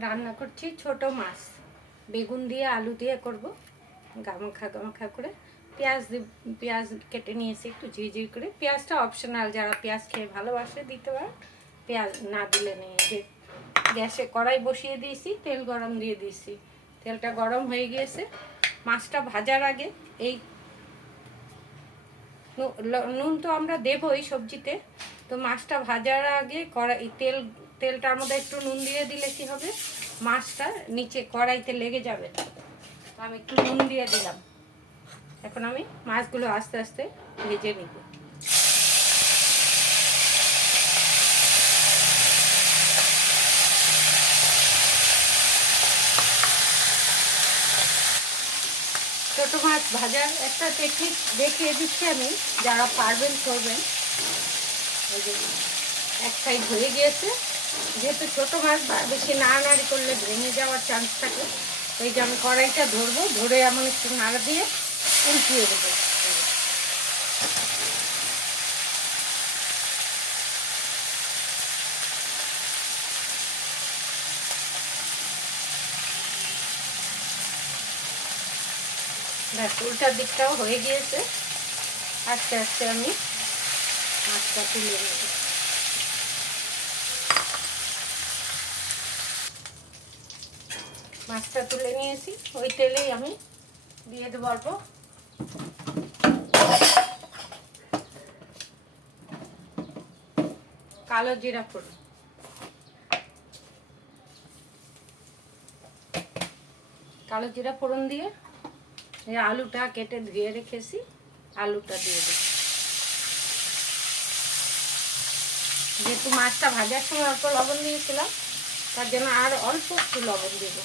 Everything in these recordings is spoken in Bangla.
রান্না করছি ছোট মাছ, বেগুন দিয়ে আলু দিয়ে করব গামাখা গামাখা করে। পেঁয়াজ কেটে নিয়েছি একটু ঝিঝি করে। পেঁয়াজটা অপশনাল, যারা পেঁয়াজ খেয়ে ভালোবাসে দিতে পারে, পেঁয়াজ না দিলে নেই। যে গ্যাসে কড়াই বসিয়ে দিয়েছি, তেল গরম দিয়ে দিয়েছি, তেলটা গরম হয়ে গিয়েছে। মাছটা ভাজার আগে এই নুন তো আমরা দেবই সবজিতে, তো মাছটা ভাজার আগে কড়াই তেলটার মধ্যে একটু নুন দিয়ে দিলে কি হবে, মাছটা নিচে কড়াইতে লেগে যাবে। তো আমি একটু নুন দিয়ে দিলাম। এখন আমি মাছগুলো আস্তে আস্তে ভেজে নিব। ছোটো মাছ ভাজার একটা টেকনিক দেখিয়ে দিচ্ছি আমি, যারা পারবেন করবেন। এই যে এক সাইড হয়ে গিয়েছে, যেহেতু ছোটো মাছ বেশি নাড়ানাড়ি করলে ভেঙে যাওয়ার চান্স থাকে, এই যে আমি কড়াইটা ধরবো, ধরে এমন একটু নাড়া দিয়ে উল্টিয়ে দেবো। ব্যাস, উল্টার দিকটাও হয়ে গিয়েছে। আস্তে আস্তে আমি মাছটা তুলে নেব। মাছটা তুলে নিয়েছি, ওই তেলেই আমি দিয়ে দেবো অল্প কালো জিরা ফোড়ন। কালো জিরা ফোড়ন দিয়ে এই আলুটা কেটে ধুয়ে রেখেছি, আলুটা দিয়ে দেব। যেহেতু মাছটা ভাজার সময় অল্প লবণ দিয়েছিলাম, তার জন্য আর অল্প একটু লবণ দেব।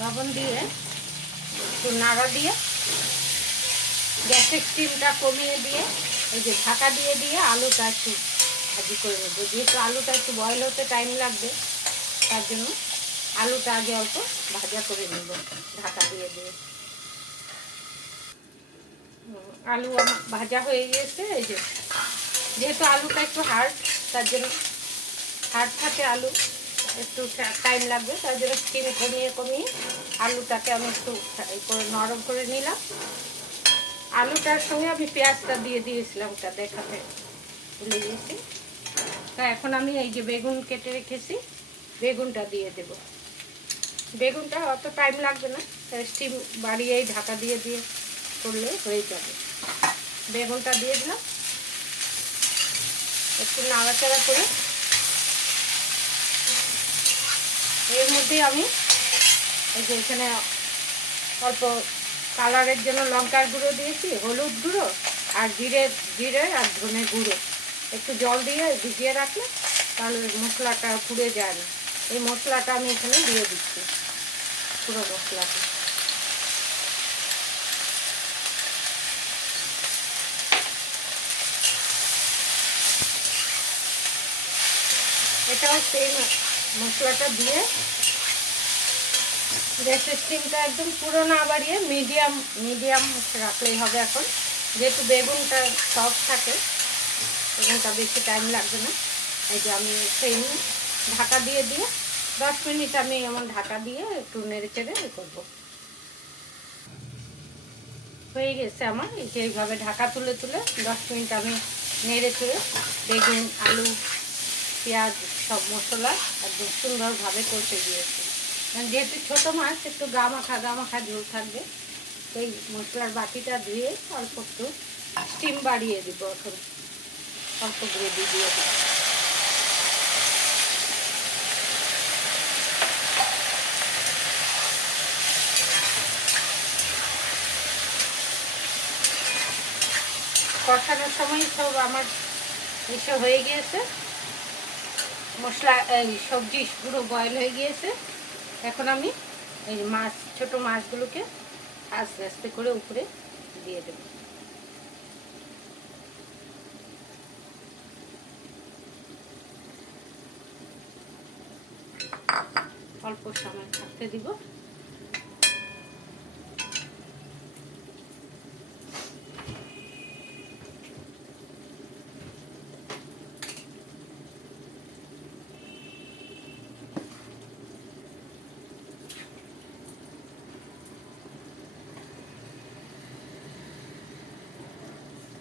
লবণ দিয়ে একটু নাড়া দিয়ে গ্যাসের স্টিমটা কমিয়ে দিয়ে এই যে ঢাকা দিয়ে দিয়ে আলুটা একটু ভাজি করে নেবো। যেহেতু আলুটা একটু বয়েল হতে টাইম লাগবে, তার জন্য আলুটা আগে অল্প ভাজা করে নেব ঢাকা দিয়ে দিয়ে। আলু আমার ভাজা হয়ে গিয়েছে। এই যে যেহেতু আলুটা একটু হার্ড, তার জন্য হার্ড থাকে আলু, একটু টাইম লাগবে, তার জন্য স্টিম কমিয়ে কমিয়ে আলুটাকে আমি একটু করে নরম করে নিলাম। আলুটার সঙ্গে আমি পেঁয়াজটা দিয়ে দিয়েছিলাম, ওটা দেখাতে ভুলে গিয়েছি। তা এখন আমি এই যে বেগুন কেটে রেখেছি, বেগুনটা দিয়ে দেব। বেগুনটা অত টাইম লাগবে না, স্টিম বাড়িয়েই ঢাকা দিয়ে দিয়ে করলে হয়ে যাবে। বেগুনটা দিয়ে দিলাম, একটু নাড়াচাড়া করে এর মধ্যে আমি এই যে এখানে অল্প কালারের জন্য লঙ্কার গুঁড়ো দিয়েছি, হলুদ গুঁড়ো আর জিরে আর ধনে গুঁড়ো একটু জল দিয়ে ভিজিয়ে রাখলে তাহলে মশলাটা পুড়ে যায় না। এই মশলাটা আমি এখানে দিয়ে দিচ্ছি, পুরো মশলাটা। এটাও সেই মশলাটা দিয়ে গ্যাসের স্টিমটা একদম পুরো না বাড়িয়ে মিডিয়াম রাখলেই হবে। এখন যেহেতু বেগুনটা সফট থাকে, বেগুনটা বেশি টাইম লাগবে না। এই যে আমি সেই ঢাকা দিয়ে 10 মিনিট আমি এমন ঢাকা দিয়ে একটু নেড়ে চেড়ে করবো। হয়ে গেছে আমার। এই যে এইভাবে ঢাকা তুলে তুলে 10 মিনিট আমি নেড়ে চেড়ে বেগুন, আলু, পেঁয়াজ সব মশলা একদম সুন্দরভাবে কষে দিয়েছি। যেহেতু ছোটো মাছ, একটু গামাখা ঝোল থাকবে, এই মশলার বাটিটা ধুয়ে অল্প একটু স্টিম বাড়িয়ে দিব। এখন অল্প গ্রেভি দিয়ে দিব। কষানোর সময় সব আমার এসব হয়ে গিয়েছে, মশলা এই সবজি পুরো বয়েল হয়ে গিয়েছে। এখন আমি এই ছোটো মাছগুলোকে আস্তে আস্তে করে উপরে দিয়ে দেব। অল্প সময় থাকতে দিব।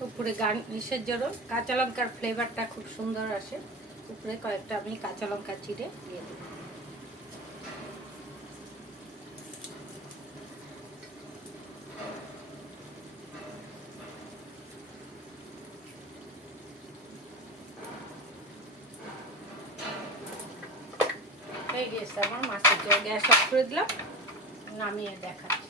উপরে গার্নিশের জন্য কাঁচা লঙ্কার ফ্লেভারটা খুব সুন্দর আসে, উপরে কয়েকটা আমি কাঁচা লঙ্কা চিড়ে দিয়ে দেব। হয়ে গেছে আমার মাছের জন্য, গ্যাস অফ করে দিলাম, নামিয়ে দেখাচ্ছি।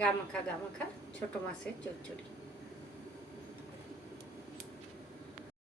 গামাখা ছোট মাছের চচ্চড়ি।